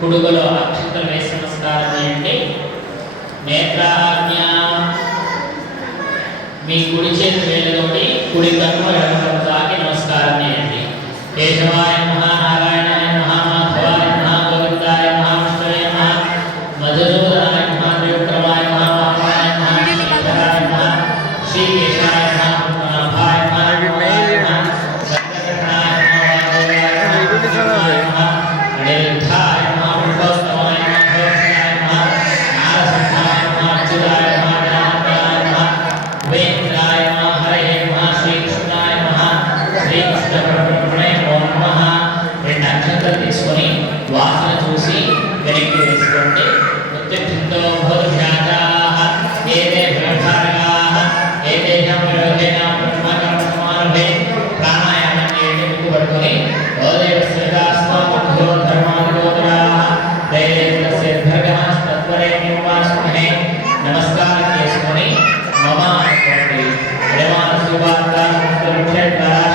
కుడుగలో అక్షంతలు వేసి నమస్కారం చేయండి. నేత్రాజ్ఞ మీ కుడి చేతి వేలుతోటి కుడి కన్ను ఎడమ తాకి నమస్కారం చేయండి. కేశవాయ నమః, నారాయణాయ నమః, మాధవాయ నమః, గోవిందాయ నమః, విష్ణువే నమః, మధుసూదనాయ నమః, త్రివిక్రమాయ నమః, వామనాయ నమః, శ్రీధరాయ నమః, శ్రీకేశాయ నమః, పద్మనాభాయ నమః, సంకటహరణాయ నమః, వాసుదేవాయ నమః, అనిరుద్ధాయ నమః, పురుషోత్తమాయ నమః, జ్యోతిషాయ నమః, నారసింహాయ నమః, అచ్యుతాయ నమః, జనార్దనాయ నమః, వేంద్రాయ నమః, హరయే నమః, శ్రీకృష్ణాయ నమః, శ్రీకృష్ణ పరబ్రహ్మణే నమో నమః. రెండు అక్షంతలు తీసుకొని వాసన చూసి వెనక్కి వేసుకోండి. ఉత్తిష్ఠంతో భూతభ్యాజాః ఏతే భ్రమకారకాః ఏతేషాం విరోధేన బ్రహ్మకర్మసమారభే ప్రాణాయామం చేయండి. ముక్కు పట్టుకొని ఓదేవస్యదాస్మాభ్యో ధర్మాదిగోచరాః దైవేంద్రస్య భర్గః తత్వరేణ్యోపాస్మహే. నమస్కారం చేసుకొని మమ అనుకోండి.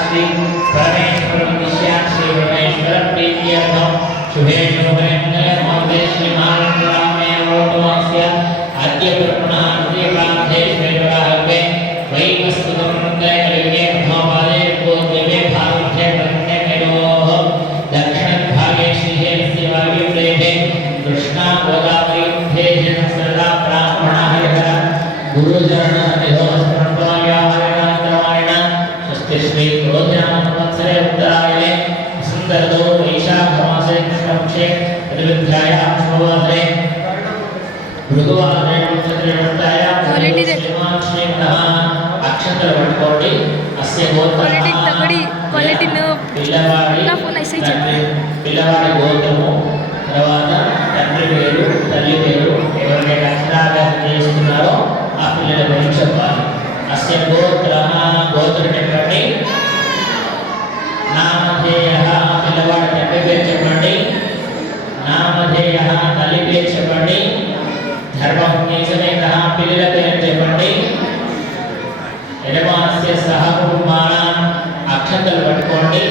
శ్రీ పరమేశ్వరం నిశ్యాన్ శ్రీ పరమేశ్వర ప్రీత్యర్థం శుభే శుభే నమస్తే శ్రీమాన్రామే ఓటోస్య అద్య పునః అద్యకాంతే శ్రీరాహే వైవస్వతం దైవే భవపాదే గోదేవే భారతే ప్రజ్ఞే మేరోః దక్షిణ భాగే శ్రీహేస్య వాయుప్రేతే కృష్ణా గోదావరి ధేజన సదా బ్రాహ్మణ హరిహర గురుచరణ श्री क्रोध्यामवत्सरे उत्तरायणे सुंदरदो वैशाखमासे कृष्णपक्षे तद्विध्यायां शुभवासरे भृगुवासरे नक्षत्रयोक्तायां श्रीमान् श्रीमनः अक्षत्रं पట్టుకోండి. अस्य गोत्रः పిల్లవాడి గోత్రము, తర్వాత తండ్రి పేరు, తల్లి పేరు, ఎవరికైతే అక్షరాభ్యాసం చేస్తున్నారో ఆ పిల్లల పేరు చెప్పాలి. అస్య గోత్రః గోత్రం చెప్పండి. నామధేయః పిల్లవాడి తండ్రి పేరు చెప్పండి. నామధేయః తల్లి పేరు చెప్పండి. ధర్మజ్ఞేయః పిల్లల పేరు చెప్పండి. యజమానస్య సహ కుటుంబానాం అక్షంతలు పట్టుకోండి.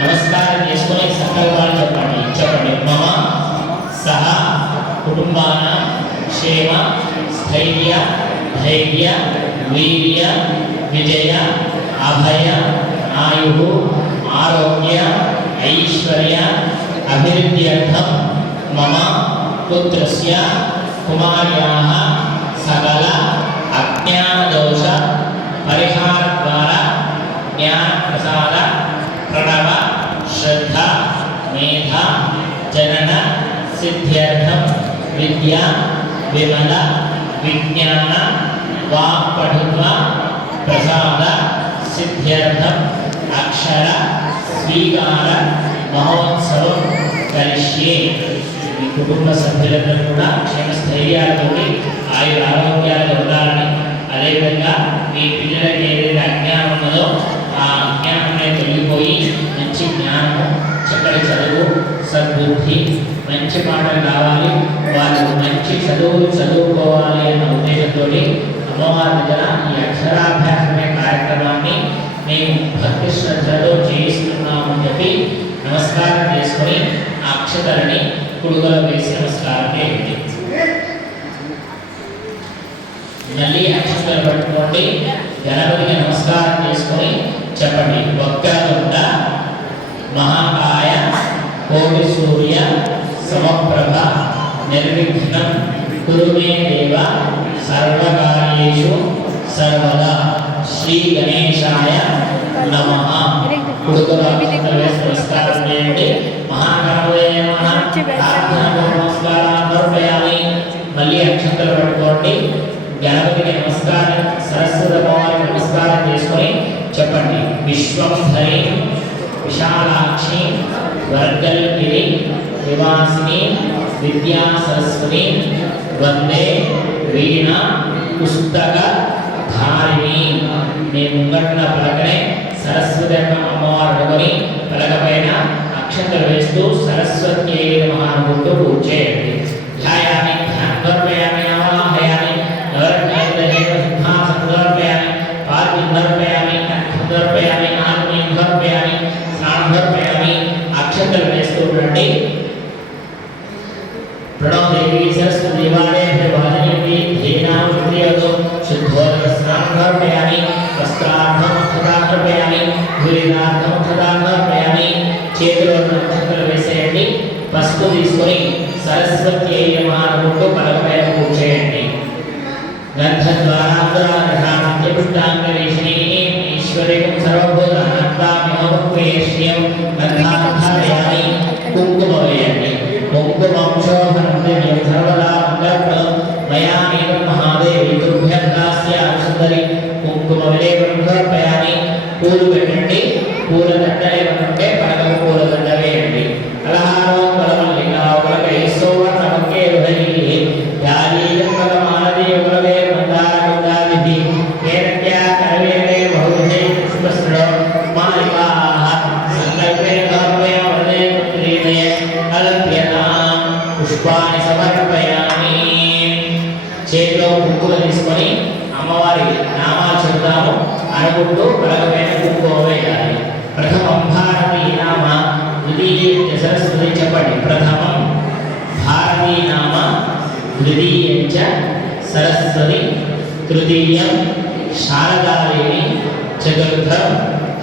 నమస్కారం చేసుకొని సంకల్పాలు చెప్పండి. మమ సహ కుటుంబానాం క్షేమ స్థైర్య ధైర్య వీర్య విజయ అభయ ఆయు ఆరోగ్య ఐశ్వర్య అభివృద్ధ్యర్థం మమ పుత్రస్య కుమార్యాః సకల అజ్ఞానదోష పరిహార ద్వారా జ్ఞాన ప్రసాద ప్రణవ శ్రద్ధ మేధ జనన సిద్ధ్యర్థం విద్య విమల విజ్ఞాన వాక్పఠుత్వ ప్రసాద సిద్ధ్యర్థం అక్షర స్వీకార మహోత్సవం కలిష్యే. మీ కుటుంబ సభ్యులందరూ కూడా క్షేమస్థైర్యాలతో ఆయుర ఆరోగ్యాలతో ఉండాలని, అదేవిధంగా మీ పిల్లలకి ఏదైతే అజ్ఞానం ఉన్నదో ఆ అజ్ఞానమే తొలగిపోయి మంచి జ్ఞానము, చక్కటి చదువు, సద్బుద్ధి, మంచి మాటలు కావాలి, వాళ్ళు మంచి చదువులు చదువుకోవాలి అన్న ఉద్దేశంతో అమ్మవారి దగ్గర ఈ అక్షరాభ్యాసమే కార్యక్రమాన్ని మేము భక్తి శ్రద్ధతో చేయిస్తున్నామని చెప్పి నమస్కారం చేసుకొని ఆ అక్షతలని కుడుగలో వేసి నమస్కారం చేయండి. మళ్ళీ అక్షతలు పట్టుకోండి. గణపతికి నమస్కారం చేసుకొని చెప్పండి. వక్రతుండ మహాకాయ కోటి సూర్య సమప్రభ నిర్విఘ్నం కురు మే దేవ సర్వకార్యేషు సర్వదా శ్రీ గణేశాయ నమః. కుడుకల నమస్కారం చేయండి. మహాగణపతయే నమః నమస్కారం సమర్పయామి. మళ్ళీ అక్షంతలు పట్టుకోండి. గణపతికి నమస్కారం, సరస్వతి అమ్మవారికి నమస్కారం చేసుకొని చెప్పండి. విశ్వంభరి విశాలాక్షి వర్గల్గిరి నివాసిని విద్యా సరస్వతి వందే వీణ పుస్తక ధారిణి. మీ ముంగట్ల పలకనే సరస్వతి అమ్మవారు అనుకొని పలకపైన అక్షంతలు వేస్తూ సరస్వతి నమః అనుకుంటూ పూజ చేయండి. ధ్యాయామి ధ్యానర్పయామి ఆవాహయామి నవరత్నైర్దహేవ సింహాసనర్పయామి పార్వతీర్పయామి అక్షంతర్పయామి ఆత్మీయర్పయామి స్నానర్పయామి. అక్షంతలు వేస్తూ ఉండండి. प्रणव देवी सरस्वती देवालय प्रभाजनी धेनां विद्यतो शुद्धोदकस्नानमर्पयामि वस्त्रार्थं क्षतामर्पयामि भूरिनार्थं क्षतामर्पयामि. చేతిలో నక్షత్రాలు వేసేయండి. పసుపు తీసుకొని సరస్వతి నమః అనుకుంటూ పలకపైన పూజ చేయండి. గంధద్వారాంతరాఘ్రాంత్యపుష్టాంగరేషిణీ ఈశ్వరేకం సర్వభూతానాత్మామిమోపక్వేష్యం గంధాధారయామి. కుంకుమ వేయండి. కుంకుమం శోభనం సర్వదా మంగళప్రదం మయా ఏవం మహాదేవి తుభ్యం దాస్యామి సుందరి. కుంకుమ విలేపనం సమర్పయామి. పూలు పెట్టండి. పూల దండ ఏమనుంటే పలకకు పూల దండ వేయండి. కలహారం కలమల్లికా కలకై సోవర్ణమకే రుహైః యాజీయం కలమాలది యుగలవే మందార కుందాదిభి కేరత్యా కరవేరే బహుధై పుష్పస్రో మాలికాః సంకల్పే కల్పయ వదే పుత్రీమయ కల్ప్యతాం పుష్పాన్ని సమర్పయామి. చేతిలో కుంకుమ తీసుకొని అమ్మవారి నామాలు చెబుతాము అనుకుంటూ పలకపైన కుంకుమ వేయాలి. ప్రథమం భారతీ నామ ద్వితీయం సరస్వతి చెప్పండి. ప్రథమం భారతీ నామ ద్వితీయం చ సరస్వతి తృతీయం శారదాదేవి చతుర్థం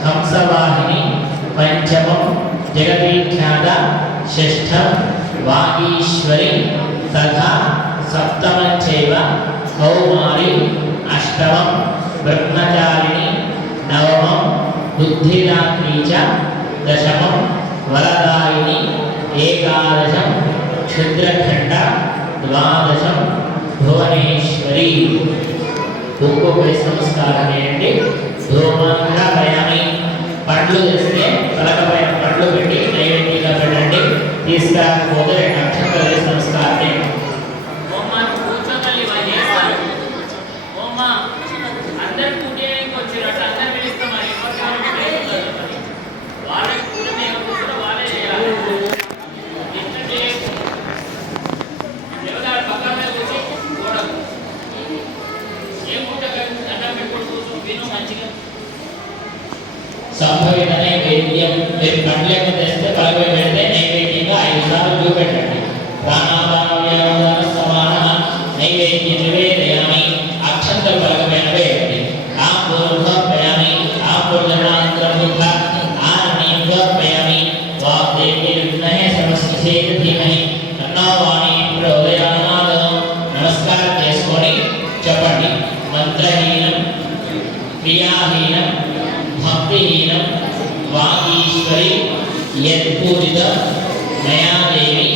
హంసవాహిని పంచమం జగదీఖ్యాత షష్ఠం వాగీశ్వరి తథా సప్తమం చైవ కౌమారి అష్టమం బ్రహ్మచారిణి నవమం బుద్ధిదాత్రీ చ దశమం వరదాయిని ఏకాదశం క్షుద్రఖండ ద్వాదశం భువనేశ్వరి. ఒక్కొక్క నమస్కారం చేయండి. ధూమాన్ని పండ్లు తెస్తే పలకపైన పండ్లు పెట్టి నైవేద్యంగా పెట్టండి. తీసుకురాకపోతే నక్షత్రాలు వేసి నమస్కారం చేయండి. సంభవిత నైవేద్యం మీరు పండ్లకు తెస్తే పలకపై పెడితే నైవేద్యంగా 5 సార్లు చూపెట్టండి. ప్రాణాపాన సమాన నైవేద్యం నివేదయామి. అక్షంతలు పలకపైన వేయండి. ఆపూర్వపయామి ఆపూర్వజనాంతరముఖ ఆరణీయపయామి వాగ్దేవి విద్మహే సరస్వతీ ధీమహి తన్నో వాణి ప్రచోదయాత్. నమస్కారం చేసుకొని చెప్పండి. మంత్రహీనం క్రియాహీనం భక్తిహీనం వాగీశ్వరి యత్పూజిత మయాదేవి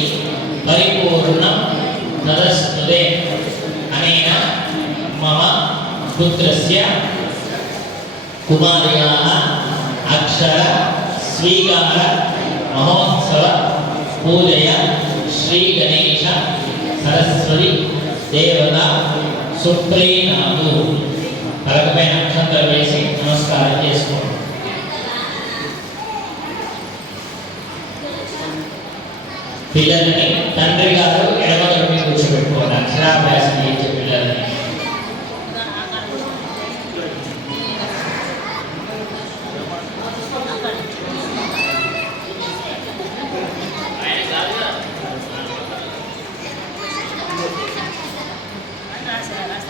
పరిపూర్ణం తదస్తుతే. అనేన మమ పుత్రస్య కుమార్యాః అక్షర స్వీకార మహోత్సవ పూజయ శ్రీ గణేశ సరస్వతి దేవత సుప్రీణాతు. పలకపైన అక్షంతలు వేసి నమస్కారం చేసుకోండి. పిల్లల్ని తండ్రి గారు ఎడమ తరపు కూర్చోబెట్టుకోవాలి. అక్షరాభ్యాసం చేయించే పిల్లల్ని.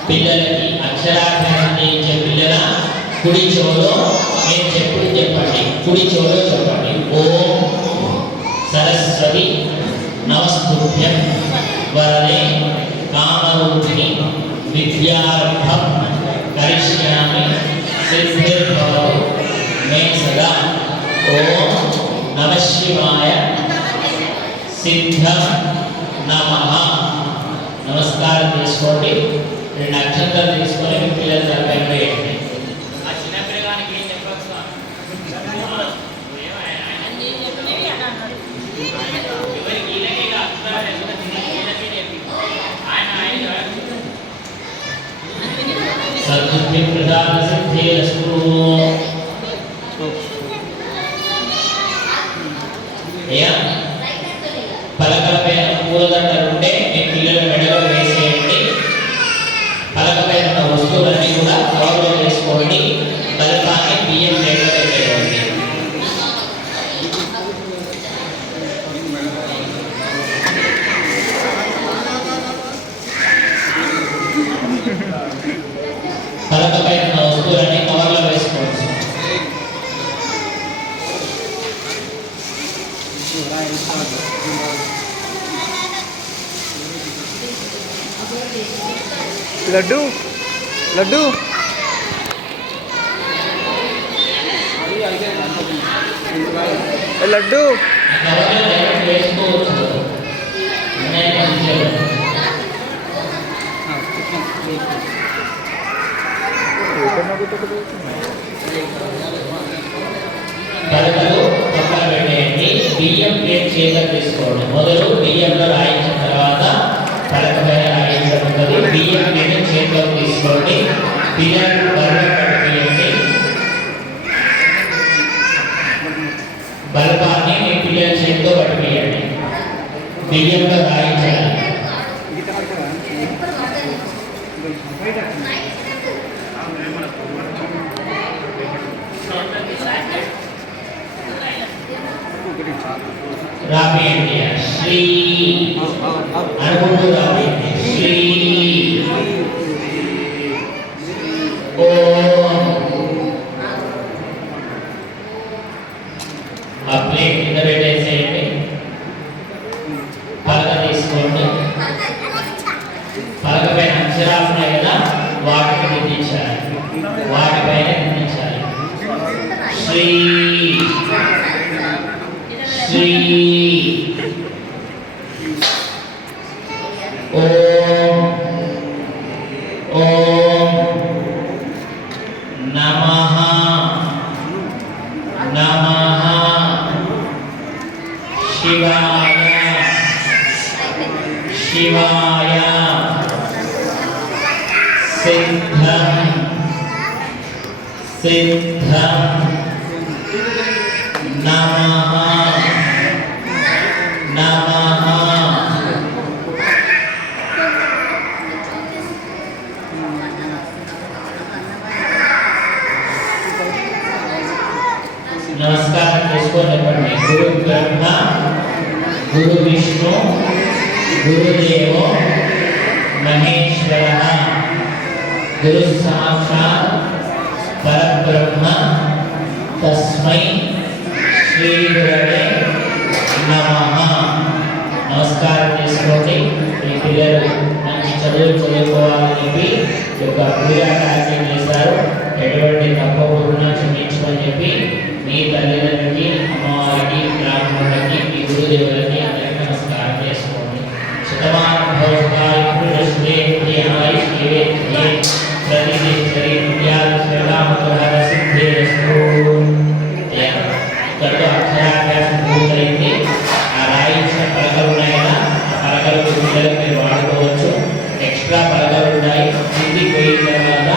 పిల్లలకి అక్షరాభ్యాసం చేయించే పిల్లల కుడి చెవులో నేను చెప్పుడు చెప్పండి. కుడి చెవులో చెప్పండి. ఓం సరస్వతి నమస్తుభ్యం వరదే కామరూపిణి విద్యారంభం కరిష్యామి సిద్ధిర్భవతు మే సదా. ఓం నమ శివాయ సిద్ధం నమః. నమస్కారం చేసుకోండి. 2 అక్షంతలు తీసుకొని మీ పిల్లల తలపై వేయండి. ఆ చిన్న పిల్లగానికి ఏం చెప్పచ్చు? సద్బుద్ధి ప్రదాన సిద్ధిరస్తు. పలకలపైన పూలదండలు ఉంటే మీ పిల్లల మెడలో వేసేయండి. పలకపైన ఉన్న వస్తువులన్నీ కూడా కవర్లో వేసుకోండి. బల్పాన్ని బియ్యం ప్లేట్లో పెట్టేయండి. పలకపైన ఉన్న వస్తువులన్నీ కవర్లో వేసుకోవచ్చు. లడ్డు లడ్డు లడ్డు పలకలు పక్కన పెట్టేయండి. బియ్యం ప్లేట్ చేతిలో తీసుకోండి. మొదలు బియ్యంలో రాయించిన తర్వాత పలక పైన రాయించడం ఉంటుంది. బియ్యం ప్లేట్ చేతిలో తీసుకోండి. పిల్లలు బరువు పట్టుకోండి. బల్పాన్ని మీ పిల్లల చేతితో పట్టుకోండి. బియ్యంలో రాయించాలి. రాబేయండి. శ్రీ అనుకుంటూ రాబేయండి. శ్రీ ఓం. ఆ ప్లేట్ కింద పెట్టేసేయండి. పలక తీసుకోండి. పలక పైన అక్షరాలు ఉన్నాయి కదా, వాటిని దిద్దించాలి. వాటిపైన దిద్దించాలి. శ్రీ శ్రీ ఓం ఓం నమః నమః శివాయ శివాయ సిద్ధం సిద్ధం నమః నమః. నమస్కారం చేసుకోండి. గురు బ్రహ్మ గురు విష్ణు గురుదేవో మహేశ్వర గురు సాక్షాత్ పరబ్రహ్మ తస్మై శ్రీ గురవే నమః. నమస్కారం చేసుకోండి. మీ పిల్లలు మంచి చదువులు చదువుకోవాలని చెప్పి ఒక పూజా కార్యక్రమం చేశారు. ఎటువంటి తప్పకుండా క్షమించమని చెప్పి మీ తల్లిదండ్రులకి, అమ్మవారికి, బ్రాహ్మణులకి, మీ గురుదేవులకి అందరికీ నమస్కారం చేసుకోండి. శతమానం భవతాయ పురుషేంద్రియాయ శివేంద్రియే ప్రతిష్ఠితరి విద్యాలు శ్రీరామకృత సిద్ధిరస్తు. ఇక్కడితో అక్షరాభ్యాసం పూర్తయింది. ఆ రాయించిన పలకలు ఉన్నాయి కదా, ఆ పలకలు పిల్లలకు మీరు వాడుకోవచ్చు. ఎక్స్ట్రా పలకలు ఉన్నాయి. కింది పోయిన తర్వాత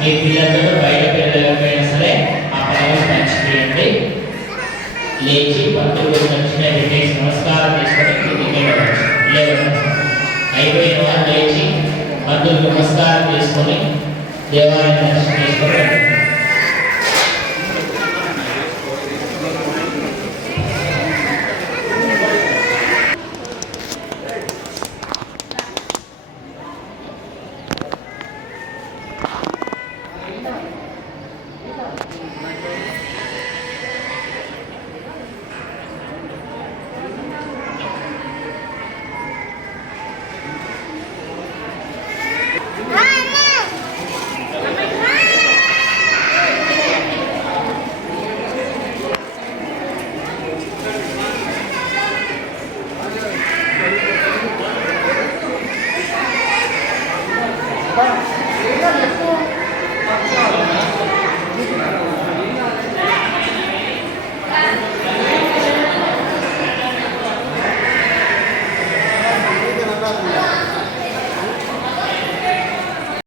మీ పిల్లలతో బయట పిల్లలకైనా సరే ఆ పలకలు పంచివేయండి. లేచి భక్తులు దక్షిణ పెట్టేసి నమస్కారం చేసుకొని కిందికి లేవచ్చు. అయిపోయిన వాళ్ళు లేచి భక్తులకు నమస్కారం చేసుకొని దేవాలయం దర్శనం చేసుకొని అక్క